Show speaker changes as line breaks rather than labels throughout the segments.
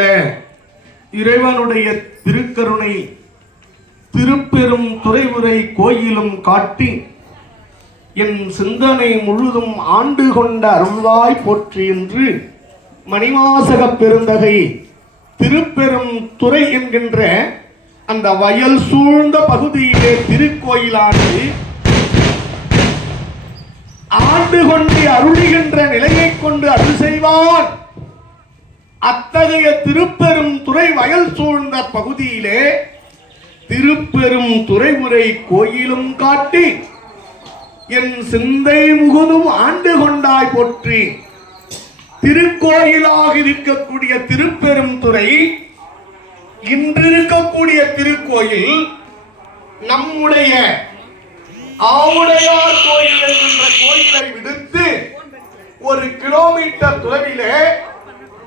அல்ல இறைவனுடைய திருக்கருணை திருப்பெரும் துறைவுரை கோயிலும் காட்டி என் சிந்தனை முழுதும் ஆண்டு கொண்ட அருள்வாய் போற்றி என்று மணிவாசக பெருந்தகை திருப்பெரும் துறை என்கின்ற அந்த வயல் சூழ்ந்த பகுதியிலே திருக்கோயிலானது ஆண்டு கொண்டு அருளுகின்ற நிலையை கொண்டு அருள் செய்வான். அத்தகைய திருப்பெரும் துறை வயல் சூழ்ந்த பகுதியிலே திருப்பெரும் துறைமுறை கோயிலும் காட்டி என் சிந்தை முகுதும் ஆண்டு கொண்டாய் போற்றி. திருக்கோயிலாக இருக்கக்கூடிய திருப்பெரும் துறை இன்றிருக்கக்கூடிய திருக்கோயில் நம்முடைய ஆவுடையார் கோயில் என்கின்ற கோயிலை விடுத்து ஒரு கிலோமீட்டர் தொலைவிலே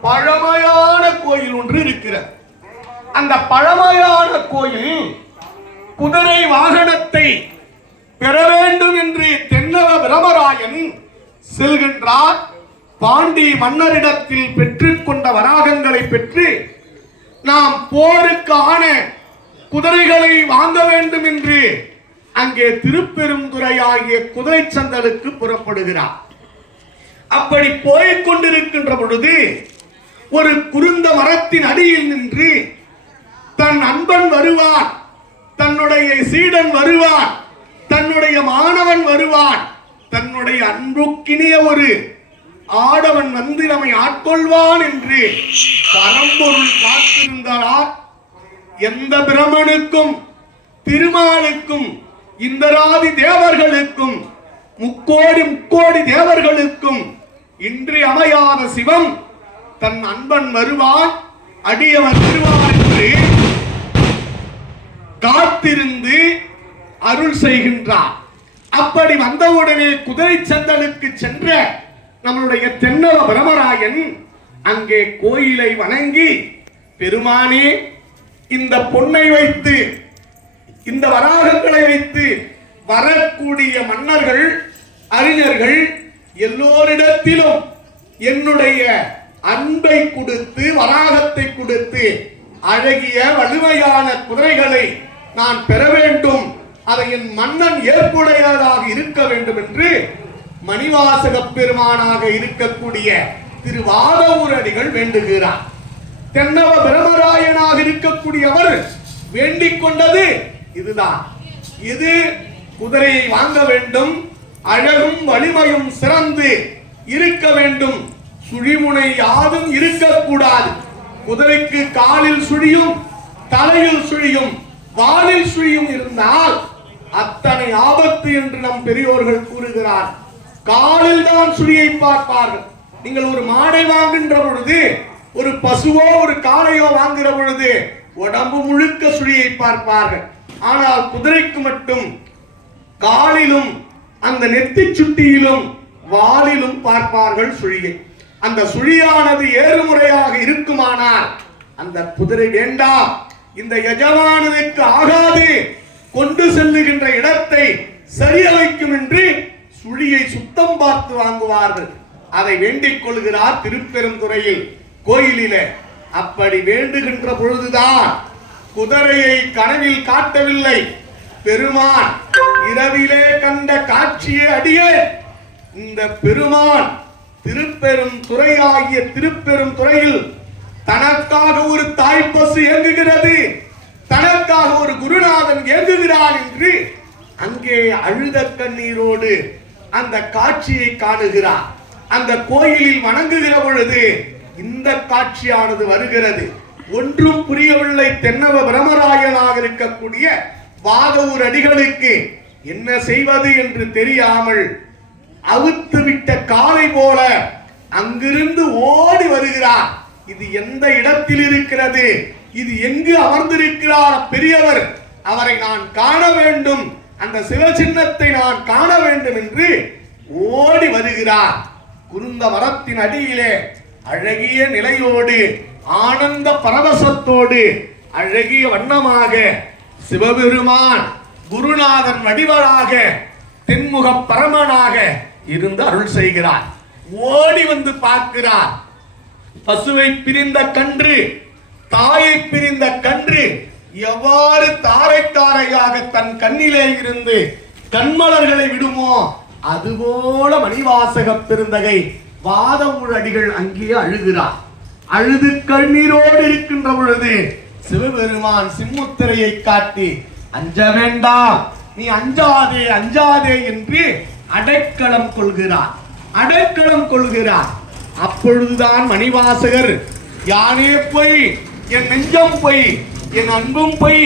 பழமையான கோயில் ஒன்று இருக்கிறது அந்த பழமையான கோயில் குதிரை வாகனத்தை பெற வேண்டும் என்று தென்னவ பிரமராயன் செல்கின்றார். பாண்டி மன்னரிடத்தில் பெற்றுக்கொண்ட வராகங்களை பெற்று நாம் போருக்கான குதிரைகளை வாங்க வேண்டும் என்று அங்கே திருப்பெருந்துறை ஆகிய குதிரை சந்தலுக்கு புறப்படுகிறார். அப்படி போய்க் கொண்டிருக்கின்ற பொழுது ஒரு குருந்த மரத்தின் அடியில் நின்று தன் அன்பன் வருவான் தன்னுடைய சீடன் வருவான் தன்னுடைய மாணவன் வருவான் தன்னுடைய அன்புக்கினிய ஒரு ஆடவன் வந்து நம்மை ஆட்கொள்வான் என்று பரம்பொருள் காத்திருந்தார். எந்த பிரமனுக்கும் திருமாலுக்கும் இந்தராதி தேவர்களுக்கும் முக்கோடி முக்கோடி தேவர்களுக்கும் இன்றி அமையாத சிவம் தன் அன்பன் வருவான் அடியவன் வருவான் என்று காத்திருந்து அருள் செய்கின்றார் அப்படி வந்தவுடனே குதிரை சந்தலுக்கு சென்ற நம்மளுடைய தென்னவ பிரமராயன் அங்கே கோயிலை வணங்கி பெருமானே இந்த பொன்னை வைத்து இந்த வராகங்களை வைத்து வரக்கூடிய மன்னர்கள் அறிஞர்கள் எல்லோரிடத்திலும் என்னுடைய அன்பை கொடுத்து வராகத்தை கொடுத்து அழகிய வலிமையான குதிரைகளை நான் பெற வேண்டும். அதை என் மன்னன் ஏற்புடையதாக இருக்க வேண்டும் என்று மணிவாசக பெருமானாக இருக்கக்கூடிய திரு வாதவூரடிகள் வேண்டுகிறார். தென்னவ பிரமராயனாக இருக்கக்கூடியவர் வேண்டிக் கொண்டது இதுதான். இது குதிரையை வாங்க வேண்டும். அழகும் வலிமையும் சிறந்து இருக்க வேண்டும். சுழிமுனை யாதும் இருக்கக்கூடாது. குதிரைக்கு காலில் சுழியும் தலையில் சுழியும் வாலில் சுழியும் இருந்தால் அத்தனை ஆபத்து என்று நம் பெரியோர்கள் கூறுகிறார். காலில் தான் சுழியை பார்ப்பார்கள். நீங்கள் ஒரு மாடை வாங்குகின்ற பொழுது ஒரு பசுவோ ஒரு காளையோ வாங்குகிற பொழுது உடம்பு முழுக்க சுழியை பார்ப்பார்கள். ஆனால் குதிரைக்கு மட்டும் காலிலும் அந்த நெத்தி சுட்டியிலும் வாலிலும் பார்ப்பார்கள் சுழியை. அந்த சுழியானது ஏறுமுறையாக இருக்குமானால் அந்த குதிரை வேண்டாம். இந்த எஜமானனுக்கு ஆகாது. கொண்டு செல்லுகின்ற இடத்தை சரிய வைக்கும் என்று சுழியை சுத்தம் பார்த்து வாங்குவார்கள். அதை வேண்டிக் கொள்கிறார் திருப்பெருந்துறையில். கோயிலிலே அப்படி வேண்டுகின்ற பொழுதுதான் குதிரையை கனவில் காட்டவில்லை. பெருமான் இரவிலே கண்ட காட்சியை அடியே இந்த பெருமான் திருப்பெரும் துறையாகிய திருப்பெரும் துறையில் தனக்காக ஒரு தாய்ப்பசு இயங்குகிறது. தனக்காக ஒரு குருநாதன் இயங்குகிறான் என்று அங்கே அழுத கண்ணீரோடு அந்த காட்சியை காணுகிறார். அந்த கோயிலில் வணங்குகிற பொழுது இந்த காட்சியானது வருகிறது. ஒன்றும் புரியவில்லை தென்னவ பிரமராயனாக இருக்கக்கூடிய வாதவூர் அடிகளுக்கு என்ன செய்வது என்று தெரியாமல் அவித்து விட்ட காலை போல அங்கிருந்து ஓடி வருகிறார். இது எந்த இடத்தில் இருக்கிறது? இது எங்கு அமர்ந்திருக்கிறார் பெரியவர்? அவரை நான் காண வேண்டும். அந்த சிவசின்னத்தை நான் காண வேண்டும் என்று ஓடி வருகிறார். குருந்த மரத்தின் அடியிலே அழகிய நிலையோடு ஆனந்த பரவசத்தோடு அழகிய வண்ணமாக சிவபெருமான் குருநாதன் வடிவராக தென்முக பரமனாக இருந்து அருள் செய்கிறார். ஓடி வந்து பார்க்கிறார். பசுவை பிரிந்த கன்று தாயை பிரிந்த கன்று எவ்வாறு தாரை தாரையாக தன் கண்ணிலே இருந்து கண்மலர்களை விடுமோ அதுபோல மணிவாசக பெருந்தகை வாதமுழடிகள் அங்கே அழுகிறார். அழுது கண்ணீரோடு இருக்கின்ற பொழுது சிவபெருமான் சிம்முத்திரையை காட்டி அஞ்ச வேண்டாம் நீ அஞ்சாதே அஞ்சாதே என்று அடைக்கலம் கொள்கிறார். அடைக்கலம் கொள்கிறார். அப்பொழுதுதான் மணிவாசகர் யானே போய் என் நெஞ்சம் போய் என் அன்பும் போய்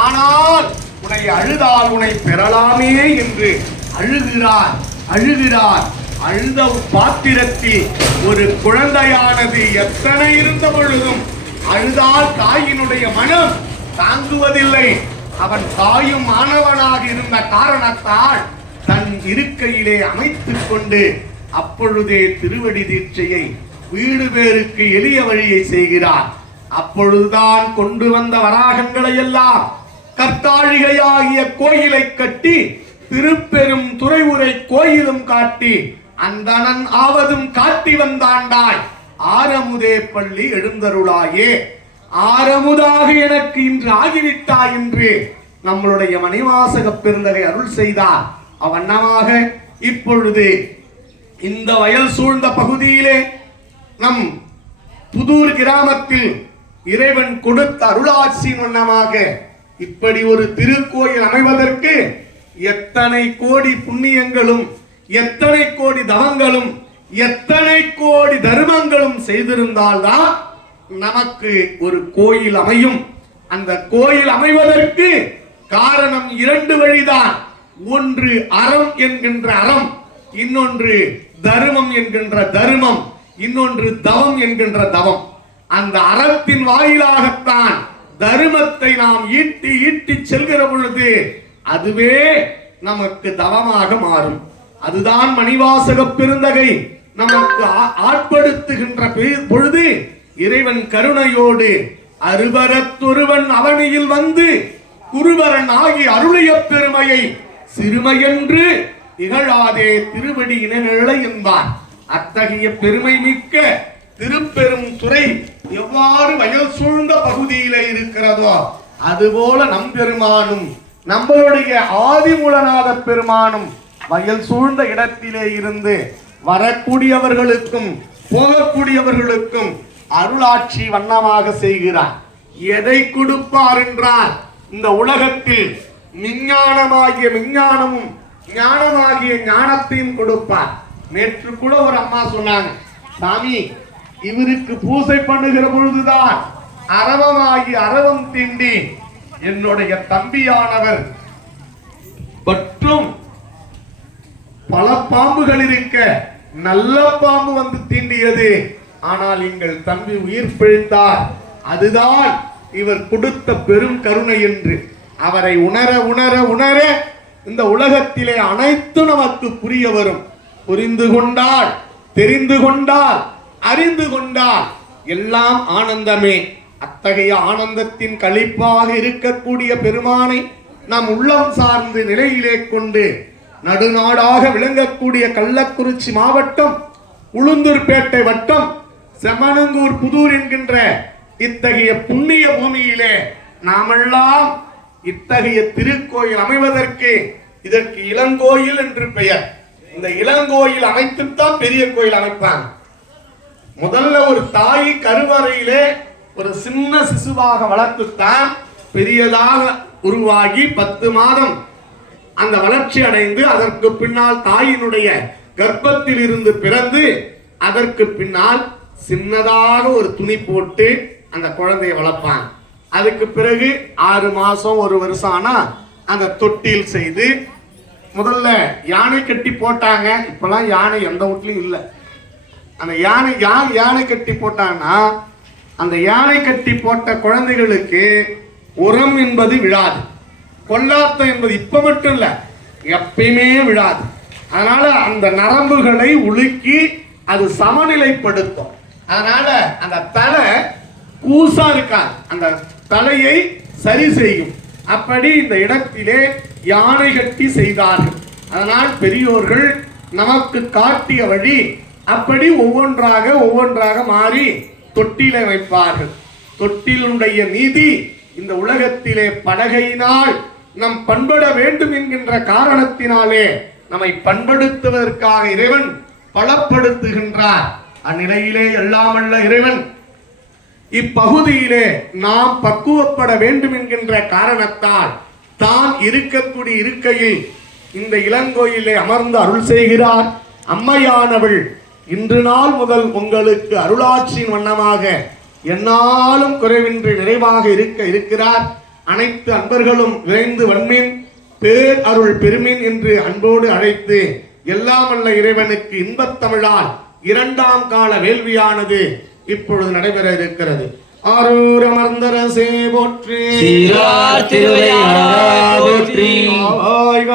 ஆனால் உன்னை அழுதால் உன்னை பெறலாமே என்று அழுகிறார் அழுகிறார். அழுத பாத்திரத்தில் ஒரு குழந்தையானது எத்தனை இருந்த பொழுதும் அழுதால் தாயினுடைய மனம் தாங்குவதில்லை. அவன் தாயும் மாணவனாக இருந்த காரணத்தால் தன் இருக்கையிலே அமைத்துக் கொண்டு அப்பொழுதே திருவடி தீட்சையை வீடு பேருக்கு எளிய வழியை செய்கிறார். அப்பொழுதுதான் கொண்டு வந்த வராகங்களை எல்லாம் கர்த்தாழிகையாகிய கோயிலை கட்டி திருப்பெரும் துறைவுரை கோயிலும் காட்டி அந்தணன் ஆவதும் காட்டி வந்தாண்டாய். ஆரமுதே பள்ளி எழுந்தருளாயே. ஆரமுதாக எனக்கு இன்று ஆகிவிட்டாய் என்று நம்மளுடைய மணிவாசக பெருந்தகை அருள் செய்தார். அவ்வண்ணமாக இப்பொழுது இந்த வயல் சூழ்ந்த பகுதியிலே நம் புதூர் கிராமத்தில் இறைவன் கொடுத்த அருளாட்சியின் வண்ணமாக இப்படி ஒரு திருக்கோயில் அமைவதற்கு எத்தனை கோடி புண்ணியங்களும் எத்தனை கோடி தவங்களும் எத்தனை கோடி தர்மங்களும் செய்திருந்தால்தான் நமக்கு ஒரு கோயில் அமையும். அந்த கோயில் அமைவதற்கு காரணம் இரண்டு வழிதான். ஒன்று அறம் என்கின்ற அறம் இன்னொன்று தர்மம் என்கின்ற தர்மம் இன்னொன்று தவம் என்கின்ற தவம். அந்த அறத்தின் வாயிலாகத்தான் தர்மத்தை நாம் ஈட்டி ஈட்டி செல்கிற பொழுது அதுவே நமக்கு தவமாக மாறும். அதுதான் மணிவாசக பெருந்தகை நமக்கு ஆ- ஆட்படுத்துகின்ற பொழுது இறைவன் கருணையோடு அருவரத்தொருவன் அவனியில் வந்து குருவரன் ஆகி அருளிய பெருமையை சிறுமையென்று இகழாதே திருவடி இனநிலை என்பார் அத்தகைய பெருமை மிக்க திருப்பெரும் துறை எவ்வாறு வயல் சூழ்ந்த பகுதியில இருக்கிறதோ அதுபோல நம் பெருமானும் நம்மளுடைய ஆதிமூலநாத பெருமானும் வயல் சூழ்ந்த இடத்திலே இருந்து வரக்கூடியவர்களுக்கும் போகக்கூடியவர்களுக்கும் அருளாட்சி வண்ணமாக செய்கிறார். எதை கொடுப்பார் என்றால் இந்த உலகத்தில் விஞ்ஞானமாகிய விஞ்ஞானமும் ஞானமாகிய ஞானத்தையும் கொடுப்பார். நேற்று கூட ஒரு அம்மா சொன்னாங்க சாமி இவருக்கு பூசை பண்ணுகிற பொழுதுதான் அரவமாகி அரவம் திண்டி என்னுடைய தம்பியானவர் மற்றும் பல பாம்புகள் இருக்க நல்ல பாம்பு வந்து தீண்டியது. ஆனால் எங்கள் தம்பி உயிர் பிழைத்தார். அதுதான் இவர் கொடுத்த பெரும் கருணை என்று. அவரை உணர உணர உணர இந்த உலகத்திலே அனைத்து நமக்கு புரிய வரும். புரிந்து கொண்டால் தெரிந்து கொண்டால் அறிந்து கொண்டால் எல்லாம் ஆனந்தமே. அத்தகைய ஆனந்தத்தின் களிப்பாக இருக்கக்கூடிய பெருமானை நாம் உள்ளம் சார்ந்து நிலையிலே கொண்டு நடுநாடாக விளங்கக்கூடிய கள்ளக்குறிச்சி மாவட்டம் உளுந்தூர்பேட்டை வட்டம் செமனங்கூர் புதூர் என்கின்ற இத்தகைய புண்ணிய பூமியிலே நாமெல்லாம் இத்தகைய திருக்கோயில் அமைவதற்கு இதற்கு இளங்கோயில் என்று பெயர். இந்த இளங்கோயில் அமைத்துத்தான் பெரிய கோயில் அமைப்பாங்க முதல்ல ஒரு தாய் கருவறையிலே ஒரு சின்ன சிசுவாக வளர்த்துத்தான் பெரியதாக உருவாகி பத்து மாதம் அந்த வளர்ச்சி அடைந்து அதற்கு பின்னால் தாயினுடைய கர்ப்பத்தில் இருந்து பிறந்து அதற்கு பின்னால் சின்னதாக ஒரு துணி போட்டு அந்த குழந்தையை வளர்ப்பாங்க அதுக்கு பிறகு ஆறு மாசம் ஒரு வருஷம். ஆனா அந்த தொட்டில் செய்து முதல்ல யானை கட்டி போட்டாங்க. இப்பெல்லாம் யானை எந்த வீட்லயும் இல்லை. அந்த யானை யார் யானை கட்டி போட்டாங்கன்னா அந்த யானை கட்டி போட்ட குழந்தைகளுக்கு உரம் என்பது விழாது. கொல்லாத்தம் என்பது இப்ப மட்டும் இல்லை எப்பயுமே விழாது. அதனால அந்த நரம்புகளை உலுக்கி அது சமநிலைப்படுத்தும். அதனால அந்த தலை கூசா இருக்காது. அந்த தலையை சரி செய்யும். அப்படி இந்த இடத்திலே யானை கட்டி செய்தார்கள். அதனால் பெரியோர்கள் நமக்கு காட்டிய வழி அப்படி ஒவ்வொன்றாக ஒவ்வொன்றாக மாறி தொட்டிலை வைப்பார்கள். தொட்டிலுடைய நீதி இந்த உலகத்திலே படகையினால் நம் பண்பட வேண்டும் என்கின்ற காரணத்தினாலே நம்மை பண்படுத்துவதற்காக இறைவன் பலப்படுத்துகின்றார். அந்நிலையிலே எல்லாமல்ல இறைவன். இப்பகுதியிலே நாம் பக்குவப்பட வேண்டும் என்கின்ற காரணத்தால் தான் இருக்கக்கூடிய இருக்கையில் இந்த இளங்கோயிலே அமர்ந்து அருள் செய்கிறார். அம்மையானவள் இன்று நாள் முதல் உங்களுக்கு அருளாட்சியின் வண்ணமாக என்னாலும் குறைவின்றி நிறைவாக இருக்க இருக்கிறார். அனைத்து அன்பர்களும் விரைந்து வன்மின் பேர் அருள் பெருமின் என்று அன்போடு அழைத்து எல்லாமல்ல இறைவனுக்கு இன்பத்தமிழால் இரண்டாம் கால வேள்வியானது இப்பொழுது நடைபெற இருக்கிறது. ஆரூர் அமர்ந்தரசே போற்றி.